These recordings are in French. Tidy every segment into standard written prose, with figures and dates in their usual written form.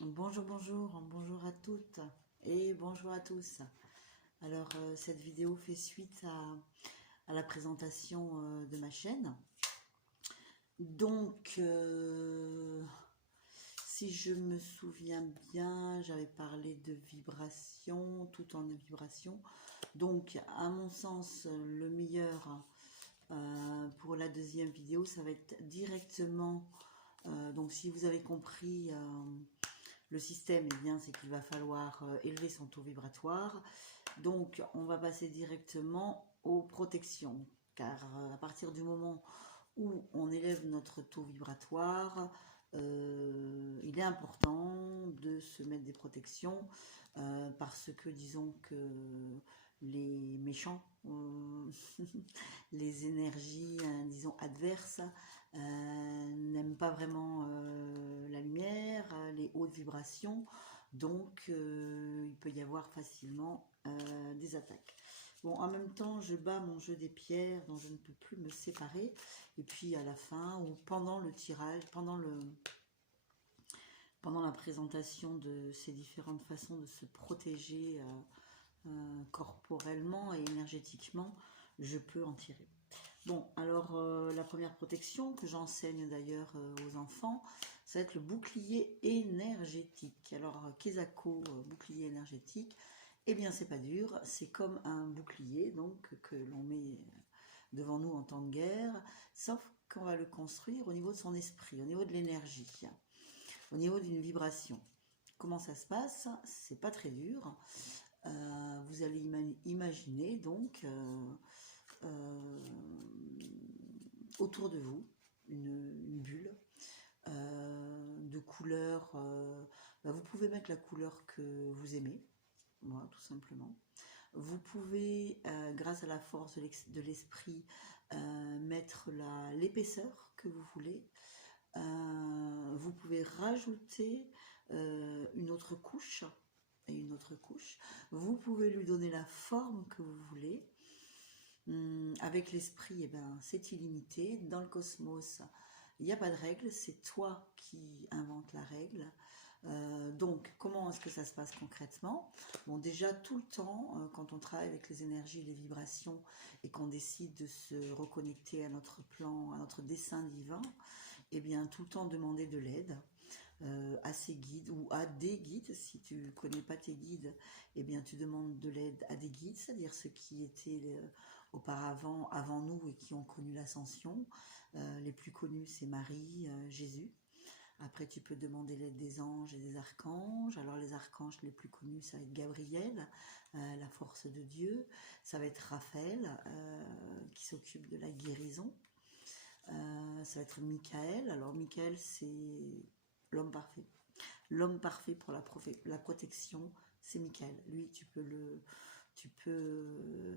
Bonjour, bonjour, bonjour à toutes et bonjour à tous. Alors, cette vidéo fait suite à la présentation de ma chaîne. Donc, si je me souviens bien, j'avais parlé de vibration, tout en vibration. Donc, à mon sens, le meilleur pour la deuxième vidéo, ça va être directement. Donc, si vous avez compris le système, eh bien, c'est qu'il va falloir élever son taux vibratoire. Donc, on va passer directement aux protections, car à partir du moment où on élève notre taux vibratoire, il est important de se mettre des protections, parce que disons que les méchants, les énergies, disons, adverses, n'aiment pas vraiment la lumière, les hautes vibrations, donc il peut y avoir facilement des attaques. Bon, en même temps, je bats mon jeu des pierres dont je ne peux plus me séparer, et puis à la fin, ou pendant le tirage, pendant la présentation de ces différentes façons de se protéger corporellement et énergétiquement, je peux en tirer. Bon, alors la première protection que j'enseigne d'ailleurs aux enfants, ça va être le bouclier énergétique. Alors, Kesako, bouclier énergétique, eh bien c'est pas dur, c'est comme un bouclier donc que l'on met devant nous en temps de guerre, sauf qu'on va le construire au niveau de son esprit, au niveau de l'énergie, au niveau d'une vibration. Comment ça se passe? C'est pas très dur. Vous allez imaginer donc autour de vous une bulle de couleur. Vous pouvez mettre la couleur que vous aimez, voilà, tout simplement. Vous pouvez, grâce à la force de l'esprit, mettre l'épaisseur que vous voulez. Vous pouvez rajouter une autre couche et une autre couche. Vous pouvez lui donner la forme que vous voulez. Avec l'esprit, eh ben, c'est illimité. Dans le cosmos, il n'y a pas de règle, c'est toi qui inventes la règle. Donc, comment est-ce que ça se passe concrètement? Bon, déjà, tout le temps, quand on travaille avec les énergies, les vibrations, et qu'on décide de se reconnecter à notre plan, à notre dessein divin, eh bien, tout le temps demander de l'aide à ses guides ou à des guides. Si tu ne connais pas tes guides, eh bien, tu demandes de l'aide à des guides, c'est-à-dire ceux qui étaient auparavant, avant nous et qui ont connu l'ascension. Les plus connus, c'est Marie, Jésus. Après, tu peux demander l'aide des anges et des archanges. Alors, les archanges les plus connus, ça va être Gabriel, la force de Dieu. Ça va être Raphaël, qui s'occupe de la guérison. Ça va être Michael. Alors, Michael, c'est l'homme parfait. L'homme parfait pour la protection, c'est Michael. Lui, tu peux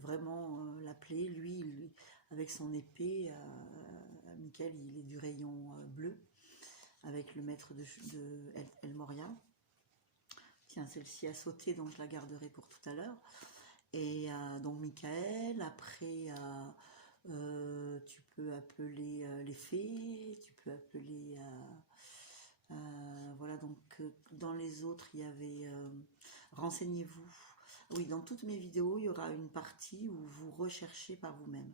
vraiment l'appeler. Lui, avec son épée, Michael, il est du rayon bleu, avec le maître de El Moria. Tiens, celle-ci a sauté, donc je la garderai pour tout à l'heure. Et donc Michael, après tu peux appeler les fées, tu peux appeler voilà. Donc dans les autres il y avait renseignez-vous. Oui, dans toutes mes vidéos il y aura une partie où vous recherchez par vous-même,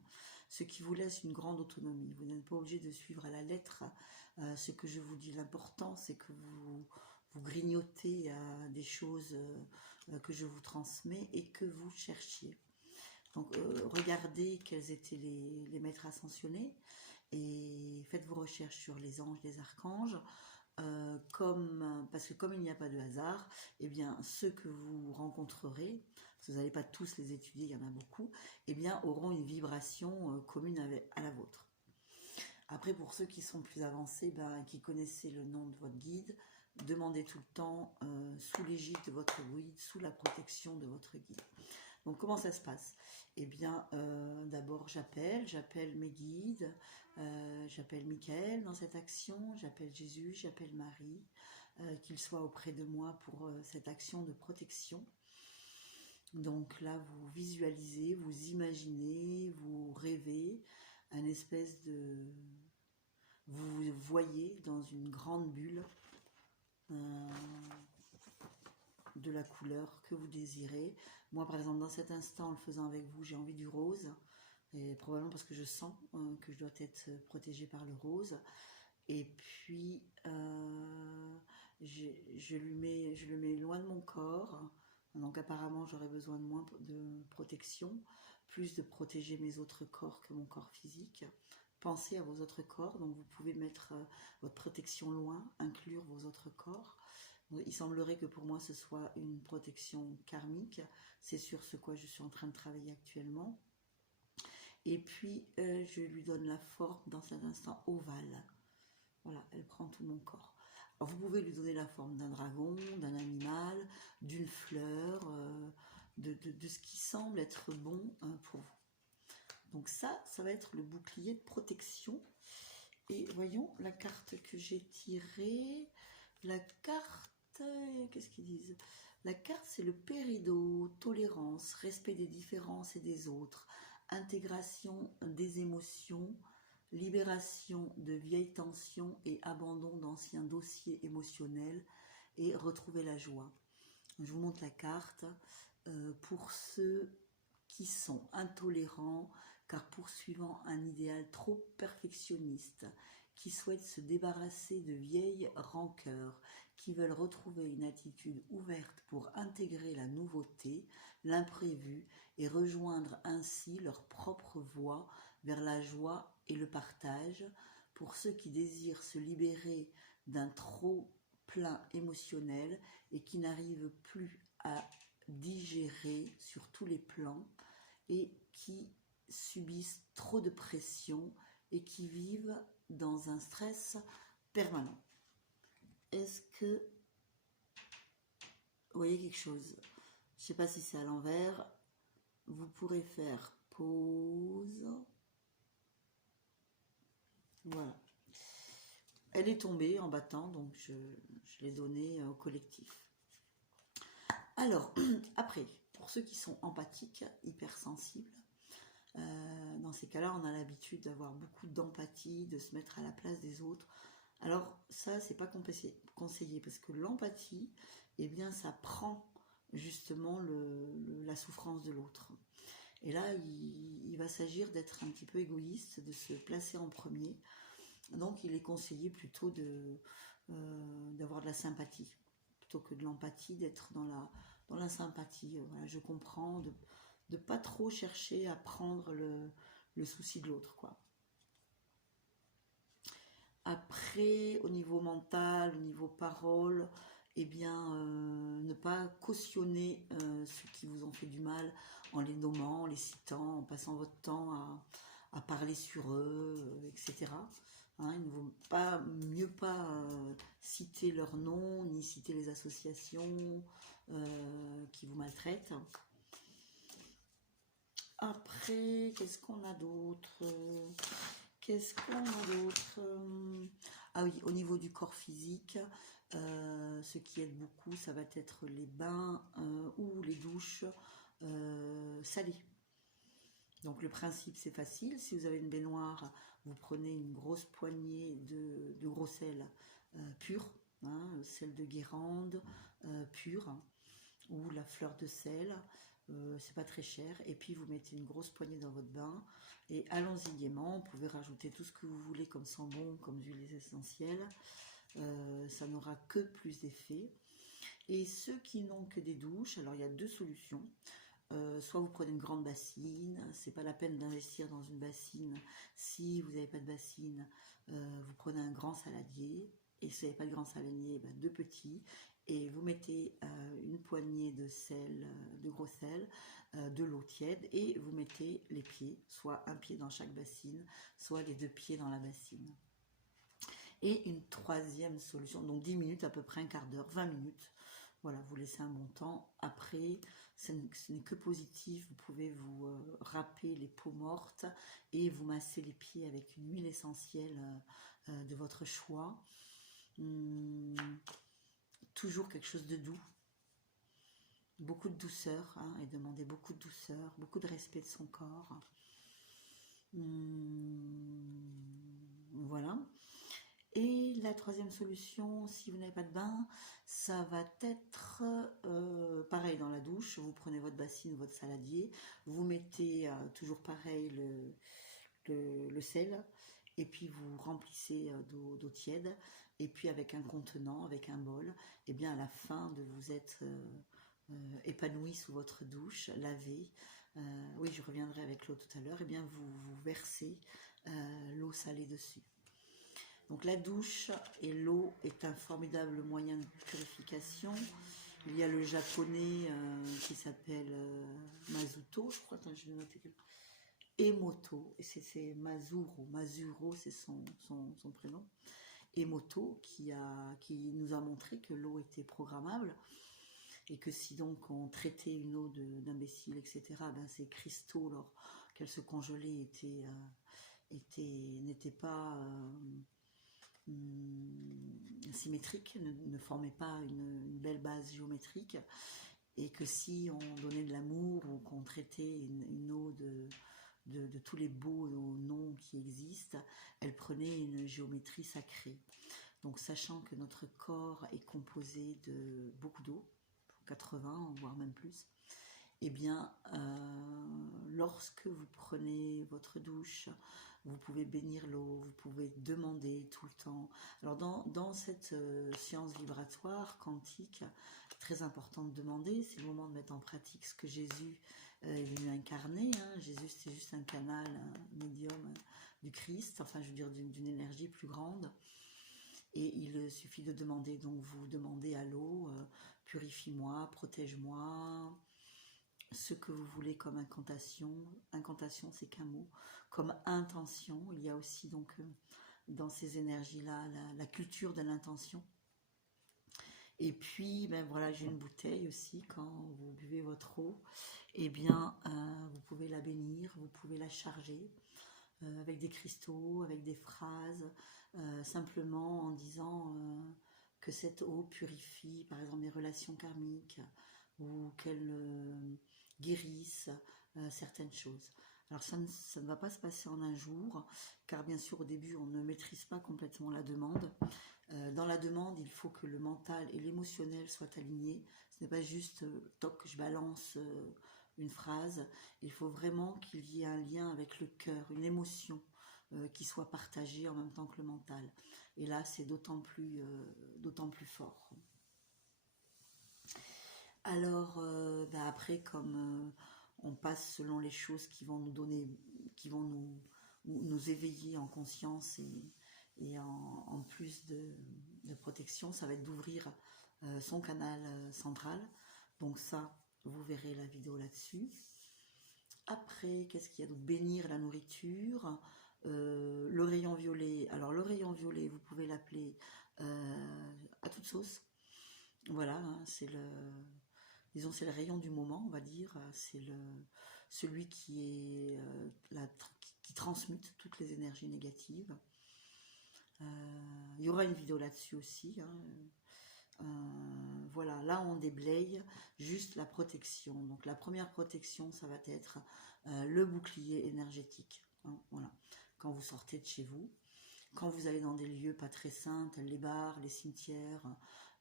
ce qui vous laisse une grande autonomie. Vous n'êtes pas obligé de suivre à la lettre ce que je vous dis. L'important c'est que vous grignotez des choses que je vous transmets et que vous cherchiez. Donc regardez quels étaient les maîtres ascensionnés et faites vos recherches sur les anges, les archanges, parce que comme il n'y a pas de hasard, eh bien ceux que vous rencontrerez, parce que vous n'allez pas tous les étudier, il y en a beaucoup, eh bien auront une vibration commune à la vôtre. Après, pour ceux qui sont plus avancés, qui connaissez le nom de votre guide, demandez tout le temps sous l'égide de votre guide, sous la protection de votre guide. Donc comment ça se passe? Eh bien, d'abord j'appelle mes guides, j'appelle Michael dans cette action, j'appelle Jésus, j'appelle Marie, qu'ils soient auprès de moi pour cette action de protection. Donc là, vous visualisez, vous imaginez, vous rêvez, un espèce de... Vous voyez dans une grande bulle de la couleur que vous désirez. Moi, par exemple, dans cet instant, en le faisant avec vous, j'ai envie du rose. Et probablement parce que je sens que je dois être protégée par le rose. Et puis, je le mets loin de mon corps. Donc apparemment, j'aurais besoin de moins de protection, plus de protéger mes autres corps que mon corps physique. Pensez à vos autres corps, donc vous pouvez mettre votre protection loin, inclure vos autres corps. Il semblerait que pour moi ce soit une protection karmique, c'est sur ce quoi je suis en train de travailler actuellement. Et puis je lui donne la forme dans cet instant ovale. Voilà, elle prend tout mon corps. Alors vous pouvez lui donner la forme d'un dragon, d'un animal, d'une fleur, de ce qui semble être bon pour vous. Donc ça va être le bouclier de protection. Et voyons la carte que j'ai tirée. La carte, qu'est-ce qu'ils disent? La carte, c'est le péridot, tolérance, respect des différences et des autres, intégration des émotions, libération de vieilles tensions et abandon d'anciens dossiers émotionnels et retrouver la joie. Je vous montre la carte pour ceux qui sont intolérants car poursuivant un idéal trop perfectionniste, qui souhaitent se débarrasser de vieilles rancœurs, qui veulent retrouver une attitude ouverte pour intégrer la nouveauté, l'imprévu et rejoindre ainsi leur propre voie vers la joie et le partage, pour ceux qui désirent se libérer d'un trop plein émotionnel et qui n'arrivent plus à digérer sur tous les plans et qui subissent trop de pression et qui vivent dans un stress permanent. Est-ce que vous voyez quelque chose? Je ne sais pas si c'est à l'envers. Vous pourrez faire pause. Voilà. Elle est tombée en battant, donc je l'ai donnée au collectif. Alors, après, pour ceux qui sont empathiques, hypersensibles, dans ces cas-là, on a l'habitude d'avoir beaucoup d'empathie, de se mettre à la place des autres. Alors ça, c'est pas conseillé parce que l'empathie, eh bien, ça prend justement la souffrance de l'autre. Et là, il va s'agir d'être un petit peu égoïste, de se placer en premier. Donc, il est conseillé plutôt d'avoir de la sympathie plutôt que de l'empathie, d'être dans la sympathie. Voilà, je comprends, de pas trop chercher à prendre le souci de l'autre, quoi. Après, au niveau mental, au niveau parole, eh bien, ne pas cautionner ceux qui vous ont fait du mal en les nommant, en les citant, en passant votre temps à parler sur eux, etc. Hein, il ne vaut mieux pas citer leur nom, ni citer les associations qui vous maltraitent. Après, qu'est-ce qu'on a d'autre? Ah oui, au niveau du corps physique, ce qui aide beaucoup, ça va être les bains ou les douches salées. Donc le principe, c'est facile. Si vous avez une baignoire, vous prenez une grosse poignée de gros sel pur, hein, sel de Guérande pur, ou la fleur de sel. C'est pas très cher, et puis vous mettez une grosse poignée dans votre bain et allons-y gaiement. Vous pouvez rajouter tout ce que vous voulez comme sambon, comme huiles essentielles, ça n'aura que plus d'effet. Et ceux qui n'ont que des douches, alors il y a deux solutions. Soit vous prenez une grande bassine, c'est pas la peine d'investir dans une bassine. Si vous n'avez pas de bassine, vous prenez un grand saladier, et si vous n'avez pas de grand saladier, ben deux petits, et vous mettez une poignée de sel, de gros sel, de l'eau tiède, et vous mettez les pieds, soit un pied dans chaque bassine, soit les deux pieds dans la bassine. Et une troisième solution, donc 10 minutes, à peu près un quart d'heure, 20 minutes, voilà, vous laissez un bon temps. Après, ce n'est que positif, vous pouvez vous râper les peaux mortes et vous masser les pieds avec une huile essentielle de votre choix. Toujours quelque chose de doux, beaucoup de douceur, hein, et demander beaucoup de douceur, beaucoup de respect de son corps. Voilà. Et la troisième solution, si vous n'avez pas de bain, ça va être pareil dans la douche. Vous prenez votre bassine, votre saladier, vous mettez toujours pareil le sel, et puis vous remplissez d'eau tiède, et puis avec un contenant, avec un bol, et bien à la fin de vous être épanoui sous votre douche, lavé, oui je reviendrai avec l'eau tout à l'heure, et bien vous versez l'eau salée dessus. Donc la douche et l'eau est un formidable moyen de purification. Il y a le japonais qui s'appelle Masuto, je crois, attends, je vais noter quelque... Emoto, et c'est Masuro c'est son prénom. Emoto qui nous a montré que l'eau était programmable et que si donc on traitait une eau d'imbécile, etc., ben ces cristaux, lors qu'elle se congelait, n'étaient pas symétriques, ne formaient pas une belle base géométrique, et que si on donnait de l'amour ou qu'on traitait une eau de tous les beaux noms qui existent, elle prenait une géométrie sacrée. Donc sachant que notre corps est composé de beaucoup d'eau, 80 voire même plus, eh bien lorsque vous prenez votre douche, vous pouvez bénir l'eau, vous pouvez demander tout le temps. Alors dans cette science vibratoire quantique, très important de demander, c'est le moment de mettre en pratique ce que Jésus est venu incarner. Jésus, c'est juste un canal, un médium du Christ, enfin je veux dire d'une énergie plus grande. Et il suffit de demander, donc vous demandez à l'eau, purifie-moi, protège-moi, ce que vous voulez comme incantation. Incantation, c'est qu'un mot. Comme intention, il y a aussi donc dans ces énergies-là la culture de l'intention. Et puis, ben voilà, j'ai une bouteille aussi, quand vous buvez votre eau, eh bien, vous pouvez la bénir, vous pouvez la charger avec des cristaux, avec des phrases, simplement en disant que cette eau purifie, par exemple, les relations karmiques, ou qu'elle guérisse certaines choses. Alors ça ne va pas se passer en un jour, car bien sûr au début on ne maîtrise pas complètement la demande. Dans la demande, il faut que le mental et l'émotionnel soient alignés. Ce n'est pas juste toc, je balance une phrase. Il faut vraiment qu'il y ait un lien avec le cœur, une émotion qui soit partagée en même temps que le mental. Et là, c'est d'autant plus fort. Alors, après, comme on passe selon les choses qui vont nous donner, qui vont nous éveiller en conscience, et en plus de protection, ça va être d'ouvrir son canal central. Donc ça, vous verrez la vidéo là-dessus. Après, qu'est-ce qu'il y a d'autre? Bénir la nourriture. Le rayon violet. Alors le rayon violet, vous pouvez l'appeler à toute sauce. Voilà, c'est disons, c'est le rayon du moment, on va dire. C'est celui qui qui transmute toutes les énergies négatives. Il y aura une vidéo là-dessus aussi. Voilà, là on déblaye juste la protection. Donc la première protection, ça va être le bouclier énergétique. Voilà, quand vous sortez de chez vous, quand vous allez dans des lieux pas très sains, tels les bars, les cimetières,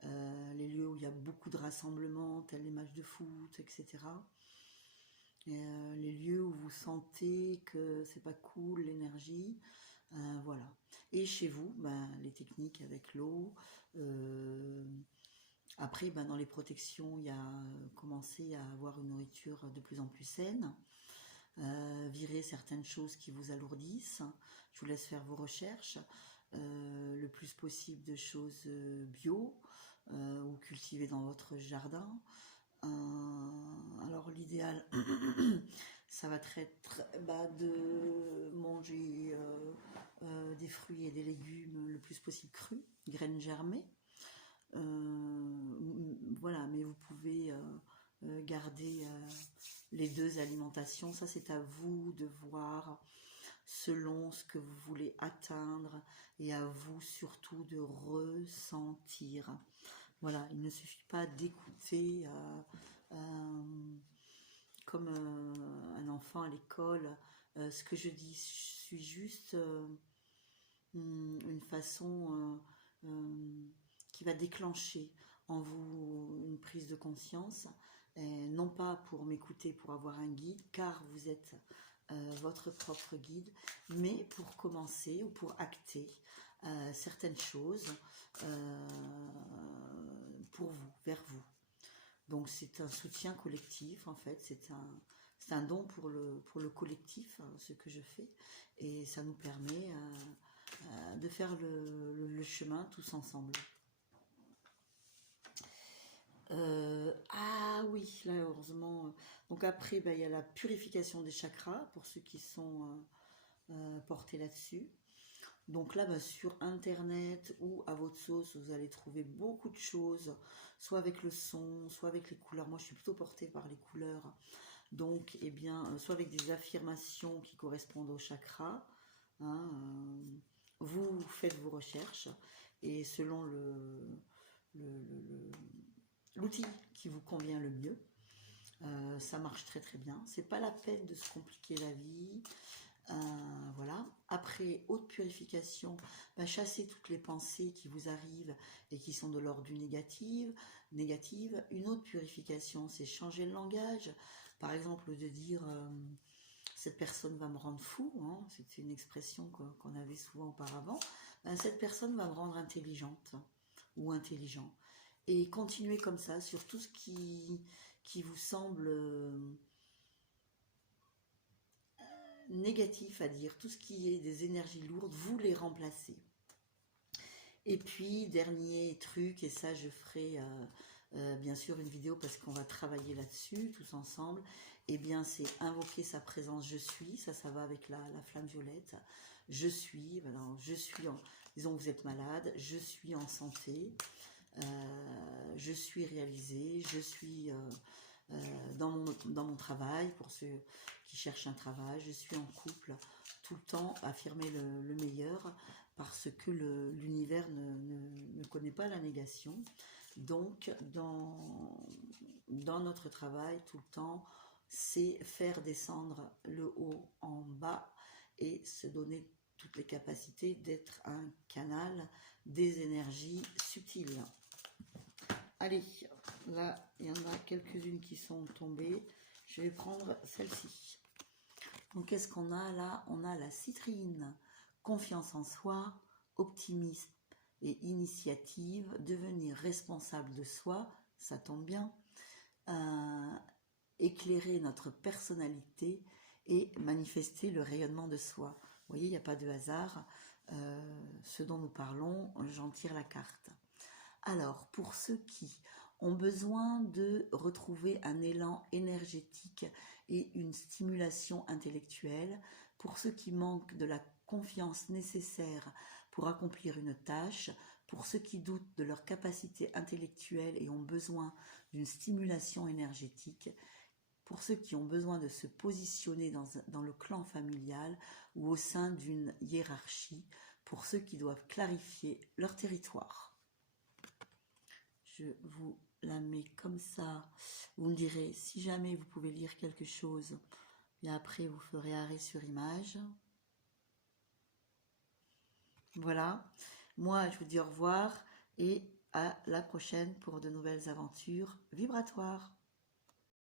les lieux où il y a beaucoup de rassemblements, tels les matchs de foot, etc. Les lieux où vous sentez que c'est pas cool, l'énergie, voilà. Et chez vous, les techniques avec l'eau. Après, dans les protections, il y a commencé à avoir une nourriture de plus en plus saine. Virer certaines choses qui vous alourdissent. Je vous laisse faire vos recherches. Le plus possible de choses bio ou cultivées dans votre jardin. Alors l'idéal, ça va être de manger des fruits et des légumes le plus possible crus, graines germées. Voilà, mais vous pouvez garder les deux alimentations. Ça, c'est à vous de voir selon ce que vous voulez atteindre, et à vous surtout de ressentir. Voilà, il ne suffit pas d'écouter comme un enfant à l'école ce que je dis. Je suis juste une façon qui va déclencher en vous une prise de conscience, non pas pour m'écouter, pour avoir un guide, car vous êtes votre propre guide, mais pour commencer ou pour acter certaines choses pour vous, vers vous. Donc c'est un soutien collectif en fait, c'est un don pour le collectif, ce que je fais, et ça nous permet de faire le chemin tous ensemble. Ah oui, là heureusement. Donc après, il y a la purification des chakras pour ceux qui sont portés là-dessus. Donc là, sur Internet ou à votre sauce, vous allez trouver beaucoup de choses, soit avec le son, soit avec les couleurs. Moi, je suis plutôt portée par les couleurs. Donc, eh bien, soit avec des affirmations qui correspondent au chakra. Hein, vous faites vos recherches et selon l'outil qui vous convient le mieux, ça marche très très bien. C'est pas la peine de se compliquer la vie. Voilà. Après, haute purification, chasser toutes les pensées qui vous arrivent et qui sont de l'ordre du négative. Une autre purification, c'est changer le langage. Par exemple, de dire cette personne va me rendre fou, hein, c'est une expression qu'on avait souvent auparavant. Cette personne va me rendre intelligente ou intelligent. Et continuer comme ça sur tout ce qui vous semble négatif à dire, tout ce qui est des énergies lourdes, vous les remplacez. Et puis, dernier truc, et ça je ferai bien sûr une vidéo parce qu'on va travailler là-dessus tous ensemble, et bien c'est invoquer sa présence je suis, ça va avec la flamme violette. Je suis, alors, disons que vous êtes malade, je suis en santé, je suis réalisée, je suis dans mon travail, pour ceux qui cherchent un travail, je suis en couple, tout le temps affirmer le meilleur, parce que l'univers ne connaît pas la négation. Donc dans notre travail, tout le temps, c'est faire descendre le haut en bas et se donner toutes les capacités d'être un canal des énergies subtiles. Allez, là, il y en a quelques-unes qui sont tombées. Je vais prendre celle-ci. Donc, qu'est-ce qu'on a là? On a la citrine, confiance en soi, optimisme et initiative, devenir responsable de soi, ça tombe bien, éclairer notre personnalité et manifester le rayonnement de soi. Vous voyez, il n'y a pas de hasard. Ce dont nous parlons, j'en tire la carte. Alors, pour ceux qui ont besoin de retrouver un élan énergétique et une stimulation intellectuelle, pour ceux qui manquent de la confiance nécessaire pour accomplir une tâche, pour ceux qui doutent de leur capacité intellectuelle et ont besoin d'une stimulation énergétique, pour ceux qui ont besoin de se positionner dans le clan familial ou au sein d'une hiérarchie, pour ceux qui doivent clarifier leur territoire. Je vous la mets comme ça. Vous me direz, si jamais vous pouvez lire quelque chose, bien après vous ferez arrêt sur image. Voilà. Moi, je vous dis au revoir et à la prochaine pour de nouvelles aventures vibratoires.